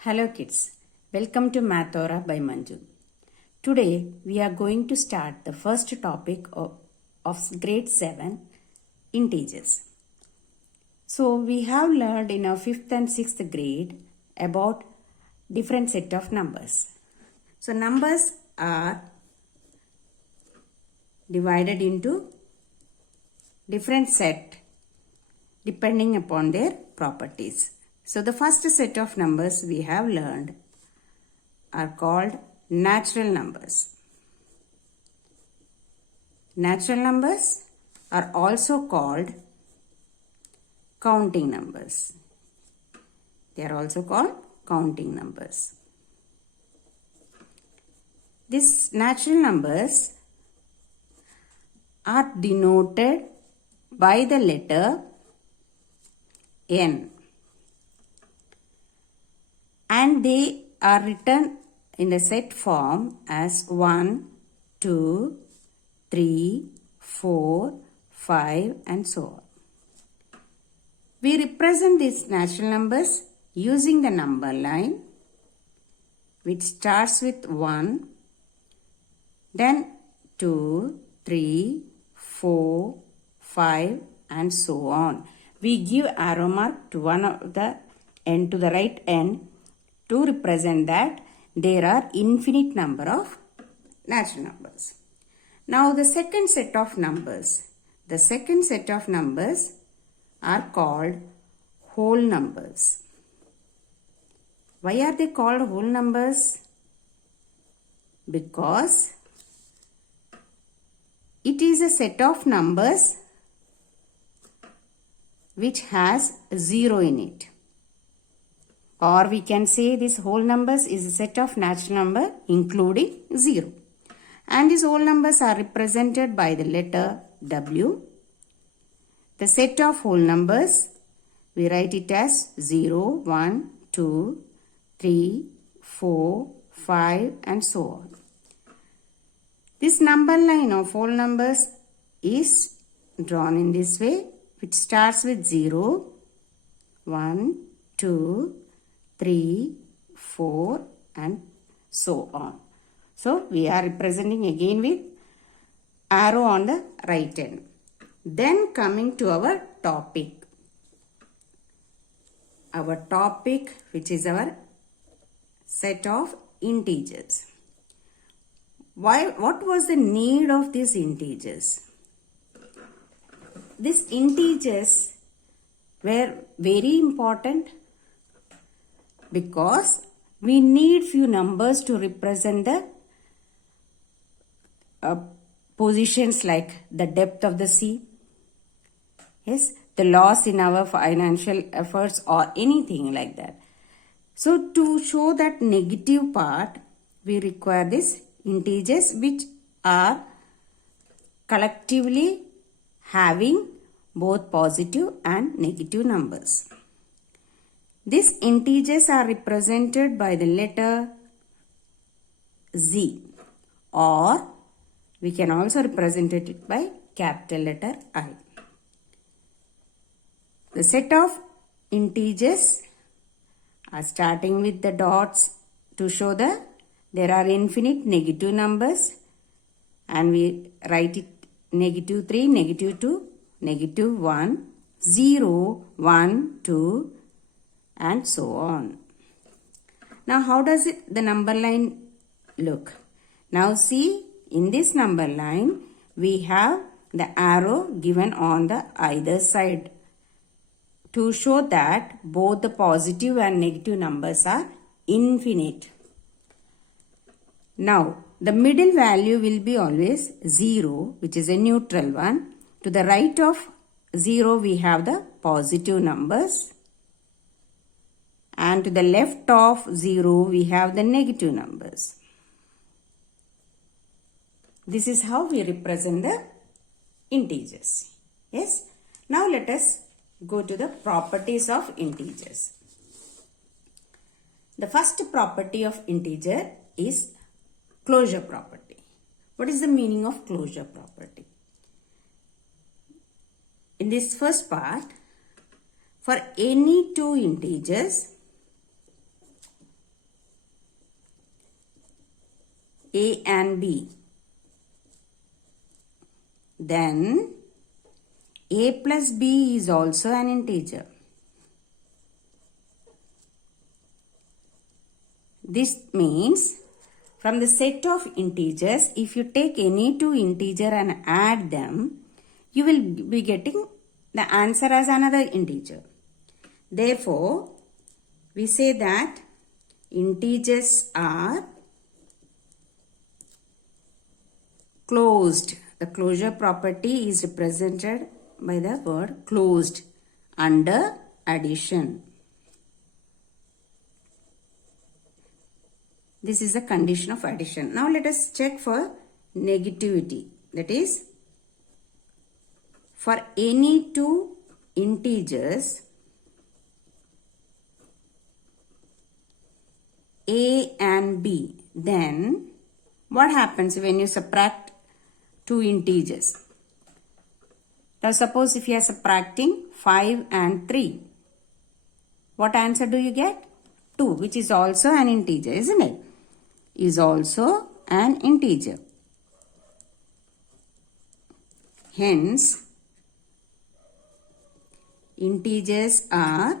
Hello kids, welcome to Math Aura by Manju. Today we are going to start the first topic of grade 7, integers. So we have learned in our 5th and 6th grade about different set of numbers. So numbers are divided into different set depending upon their properties. So the first set of numbers we have learned are called natural numbers. Natural numbers are also called counting numbers. They are also called counting numbers. These natural numbers are denoted by the letter N. And they are written in the set form as 1, 2, 3, 4, 5 and so on. We represent these natural numbers using the number line which starts with 1, then 2, 3, 4, 5 and so on. We give arrow mark to one of the end to the right end to represent that there are infinite number of natural numbers. Now the second set of numbers. The second set of numbers are called whole numbers. Why are they called whole numbers? Because it is a set of numbers which has 0 in it. Or we can say this whole numbers is a set of natural number including 0. And these whole numbers are represented by the letter W. The set of whole numbers, we write it as 0, 1, 2, 3, 4, 5 and so on. This number line of whole numbers is drawn in this way, which starts with 0, 1, 2, 3, 4 and so on. So we are representing again with arrow on the right end. Then coming to our topic. Our topic, which is our set of integers. What was the need of these integers? These integers were very important because we need few numbers to represent the positions like the depth of the sea, yes, the loss in our financial efforts or anything like that. So to show that negative part, we require these integers which are collectively having both positive and negative numbers. These integers are represented by the letter Z, or we can also represent it by capital letter I. The set of integers are starting with the dots to show there are infinite negative numbers, and we write it negative 3, negative 2, negative 1, 0, 1, 2 and so on. Now how does the number line look? Now see, in this number line we have the arrow given on the either side to show that both the positive and negative numbers are infinite. Now the middle value will be always 0, which is a neutral one. To the right of 0 we have the positive numbers, and to the left of 0 we have the negative numbers. This is how we represent the integers. Yes. Now let us go to the properties of integers. The first property of integer is closure property. What is the meaning of closure property? this first part, for any two integers a and b, then a plus b is also an integer. This means from the set of integers, if you take any two integer and add them, you will be getting the answer as another integer. Therefore, we say that integers are closed. The closure property is represented by the word closed under addition. This is the condition of addition. Now let us check for negativity. That is, for any two integers a and b, then what happens when you subtract two integers? Now suppose if you are subtracting 5 and 3, what answer do you get? 2, which is also an integer, isn't it? Is also an integer. Hence, integers are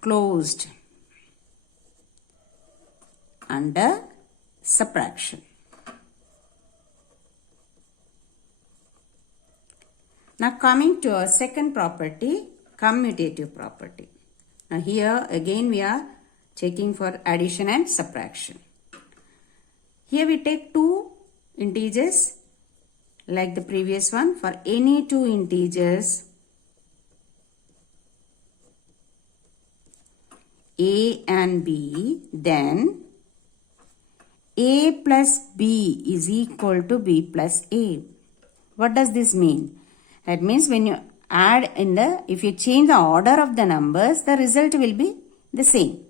closed under subtraction. Now coming to our second property, commutative property. Now here again we are checking for addition and subtraction. Here we take two integers like the previous one. For any two integers a and b, then a plus b is equal to b plus a. What does this mean? That means when you add if you change the order of the numbers, the result will be the same.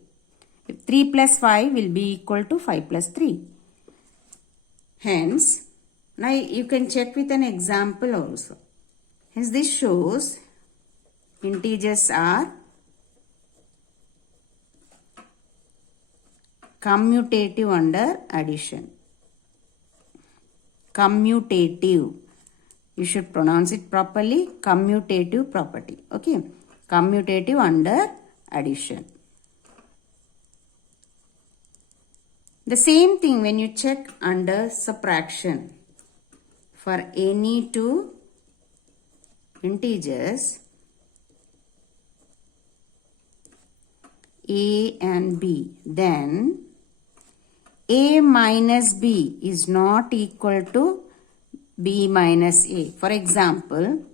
3 plus 5 will be equal to 5 plus 3. Hence, now you can check with an example also. Hence, this shows integers are commutative under addition. Commutative. You should pronounce it properly. Commutative property. Okay. Commutative under addition. The same thing when you check under subtraction. For any two integers a and b, then a minus b is not equal to b minus a. For example,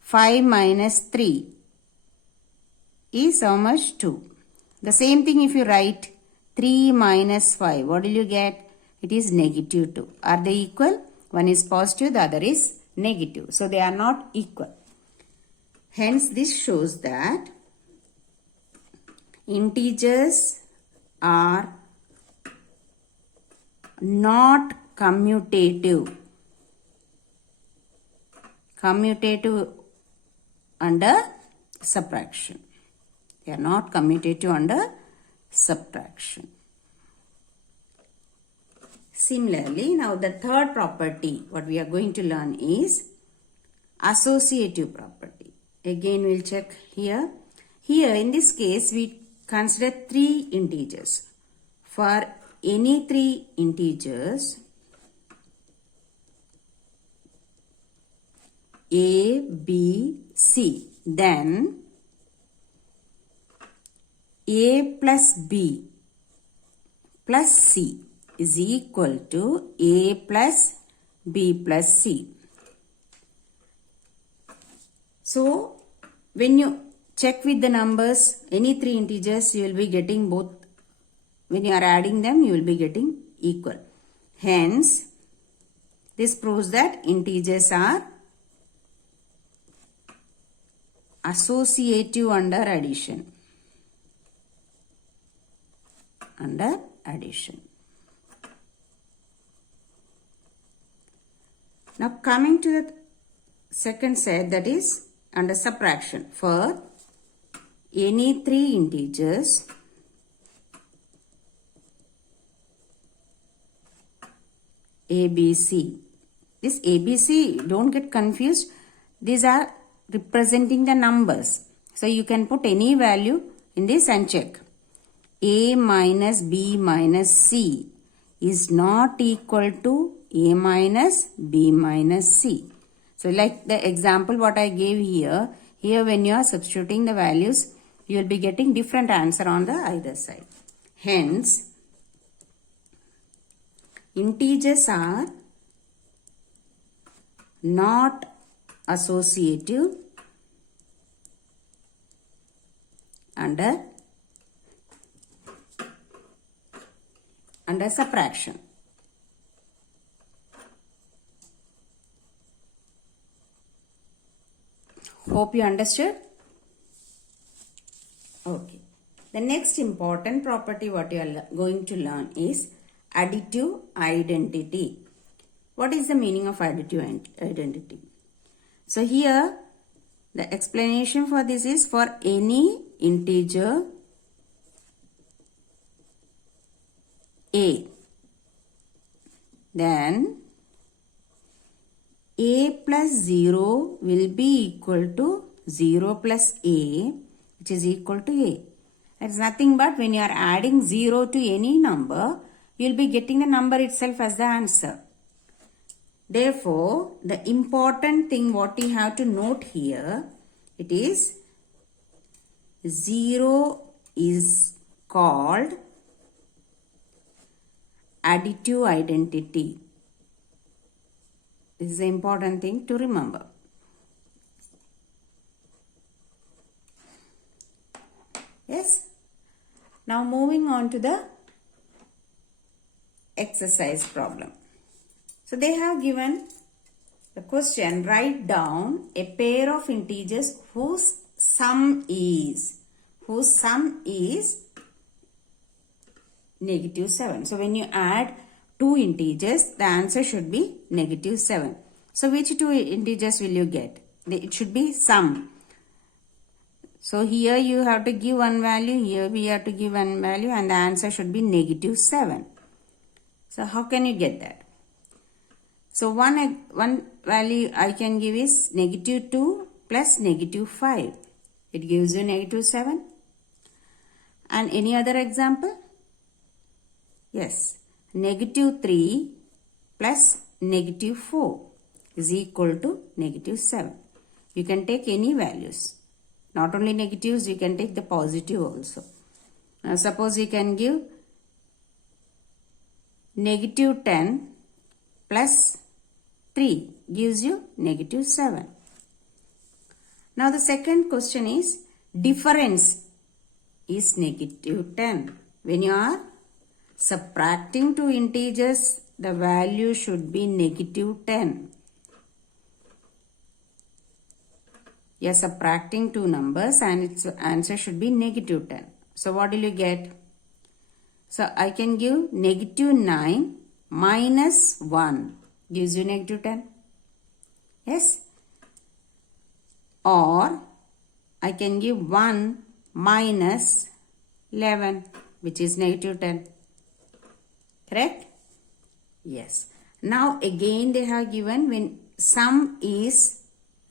5 minus 3 is how much? 2. The same thing if you write 3 minus 5, what will you get? It is negative 2. Are they equal? One is positive, the other is negative. So they are not equal. Hence this shows that integers are not commutative. Commutative under subtraction. They are not commutative under subtraction. Similarly, now the third property what we are going to learn is associative property. Again we'll check here. Here in this case we consider three integers. For any three integers a, b, c, then a plus b plus c is equal to a plus b plus c. So, when you check with the numbers, any three integers, you will be getting both. When you are adding them, you will be getting equal. Hence, this proves that integers are associative under addition. Under addition. Now coming to the second set, that is under subtraction. For any three integers ABC. This ABC, don't get confused. These are representing the numbers. So you can put any value in this and check. A minus B minus C is not equal to A minus B minus C. So like the example what I gave here when you are substituting the values, you will be getting different answer on the either side. Hence, integers are not associative under subtraction. Hope you understood. Okay. The next important property what you are going to learn is additive identity. What is the meaning of additive identity? So here the explanation for this is for any integer A, then A plus 0 will be equal to 0 plus A, which is equal to A. That is nothing but when you are adding 0 to any number, you will be getting the number itself as the answer. Therefore, the important thing what you have to note here, it is 0 is called additive identity. This is the important thing to remember. Yes. Now moving on to the exercise problem. So they have given the question, write down a pair of integers whose sum is -7. So when you add two integers, the answer should be -7. So which two integers will you get? It should be sum. So here you have to give one value, here we have to give one value, and the answer should be -7. So how can you get that? So one value I can give is -2 plus -5. It gives you -7. And any other example? Yes. -3 plus -4 is equal to -7. You can take any values. Not only negatives, you can take the positive also. Now suppose you can give -10 plus 3 gives you -7. Now the second question is difference is -10. When you are subtracting two integers, the value should be -10. You are subtracting two numbers and its answer should be -10. So what will you get? So I can give -9 minus 1 gives you -10. Yes? Or I can give 1 minus 11, which is -10. Correct? Yes. Now again they have given when sum is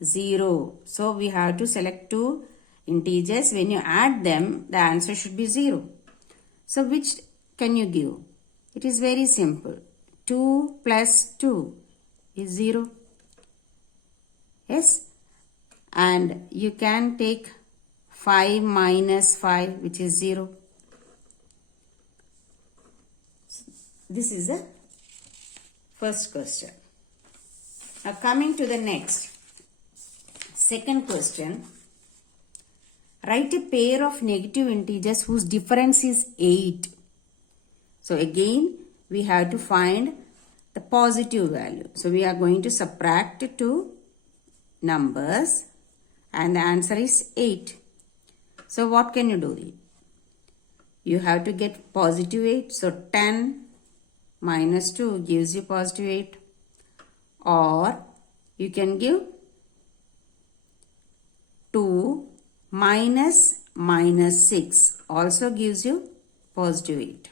0. So we have to select two integers. When you add them, the answer should be 0. So which can you give? It is very simple. 2 plus 2 is 0. Yes? And you can take 5 minus 5, which is 0. This is the first question. Now coming to the next. Second question. Write a pair of negative integers whose difference is 8. So again, we have to find the positive value. So we are going to subtract two numbers and the answer is 8. So what can you do? You have to get positive 8. So 10 minus 2 gives you positive 8. or you can give 2 minus minus 6 also gives you positive 8.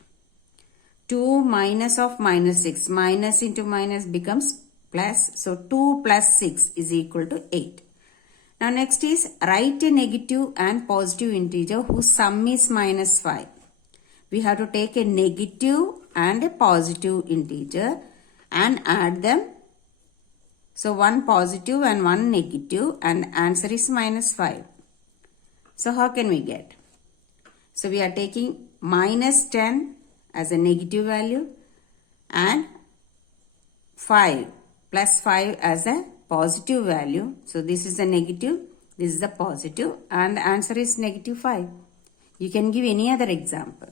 2 minus of minus 6, minus into minus becomes plus, so 2 plus 6 is equal to 8. Now next is write a negative and positive integer whose sum is minus 5. We have to take a negative and a positive integer and add them. So one positive and one negative, and answer is minus 5. So how can we get? So we are taking minus 10 as a negative value and 5 plus 5 as a positive value. So this is the negative, this is the positive, and the answer is negative 5. You can give any other example.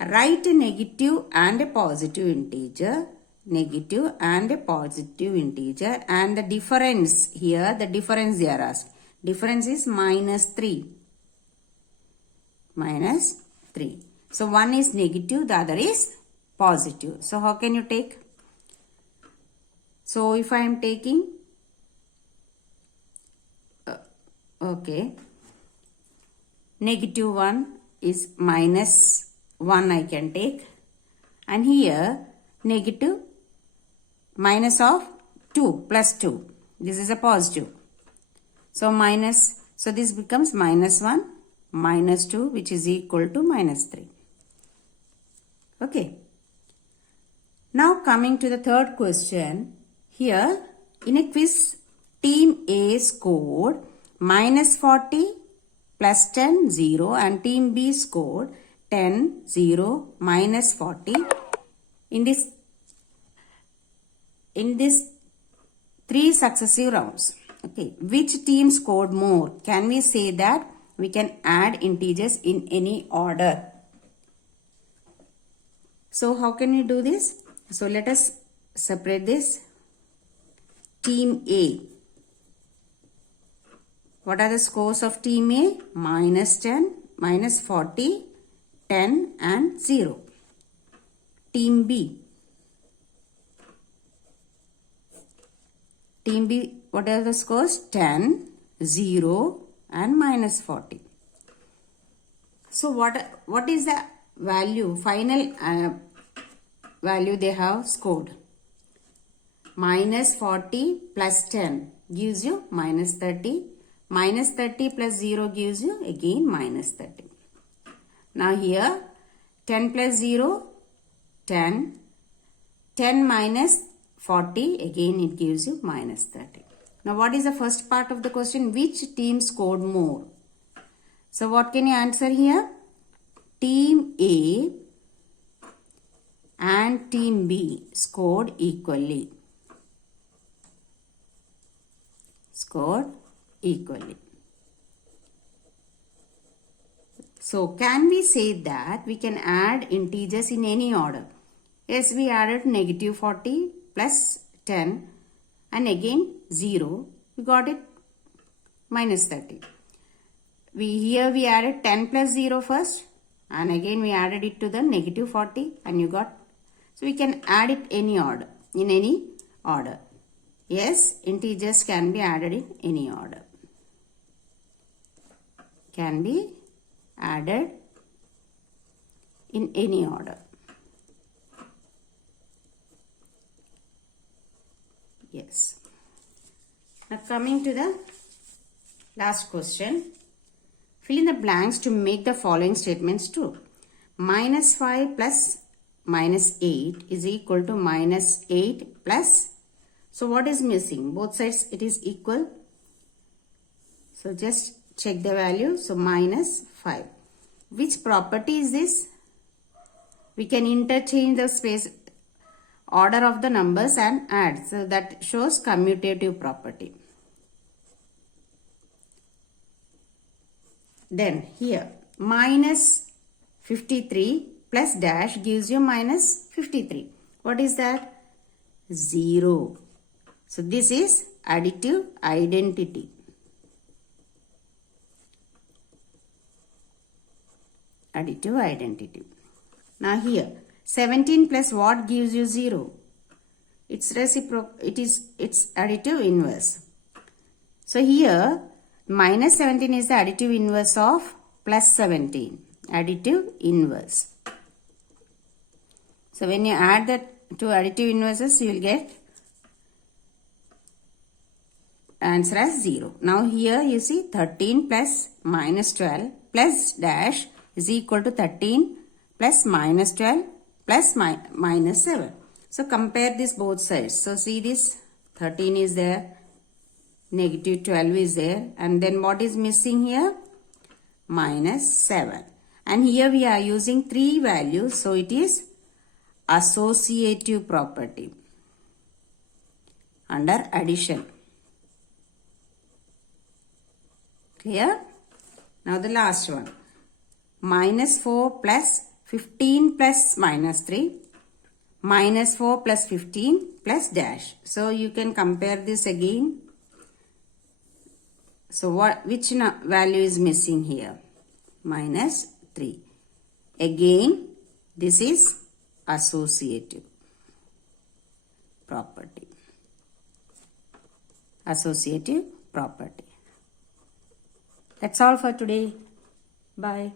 Write a negative and a positive integer, negative and a positive integer, and the difference here, the difference they are asked. Difference is minus 3. Minus 3. So one is negative, the other is positive. So how can you take? So if I am taking, negative 1 is minus 1 I can take, and here negative minus of 2 plus 2. This is a positive. So minus, so this becomes minus 1 minus 2, which is equal to minus 3. Okay. Now coming to the third question. Here in a quiz, team A scored minus 40 plus 10, 0, and team B scored 10, 0, minus 40. In this 3 successive rounds. Okay, which team scored more? Can we say that we can add integers in any order? So how can we do this? So let us separate this. Team A. What are the scores of team A? Minus 10, minus 40, 10 and 0. Team B. Team B, what are the scores? 10, 0 and minus 40. So what is the value, final value they have scored? Minus 40 plus 10 gives you minus 30. Minus 30 plus 0 gives you again minus 30. Now here 10 plus 0, 10. 10 minus 40, again it gives you minus 30. Now what is the first part of the question? Which team scored more? So what can you answer here? Team A and team B scored equally. Scored equally. So can we say that we can add integers in any order? Yes, we added negative 40 plus 10 and again 0. We got it minus 30. Here we added 10 plus 0 first and again we added it to the negative 40 and you got. So we can add it any order, in any order. Yes, integers can be added in any order. Can be added in any order. Yes. Now coming to the last question. Fill in the blanks to make the following statements true. Minus 5 plus minus 8 is equal to minus 8 plus. So what is missing? Both sides it is equal. So just check the value. So minus 5. Which property is this? We can interchange the space order of the numbers and add. So that shows commutative property. Then here minus 53 plus dash gives you minus 53. What is that? 0. So this is additive identity. Additive identity. Now here 17 plus what gives you 0? its its additive inverse. So here minus 17 is the additive inverse of plus 17. Additive inverse. So when you add the two additive inverses, you will get answer as 0. Now here you see 13 plus minus 12 plus dash is equal to 13 plus minus 12 plus minus 7. So compare this both sides. So see this 13 is there, negative 12 is there, and then what is missing here? Minus 7. And here we are using 3 values, so it is associative property under addition. Clear? Now the last one. Minus 4 plus 15 plus minus 3. Minus 4 plus 15 plus dash. So you can compare this again. So which value is missing here? Minus 3. Again, this is associative property. Associative property. That's all for today. Bye.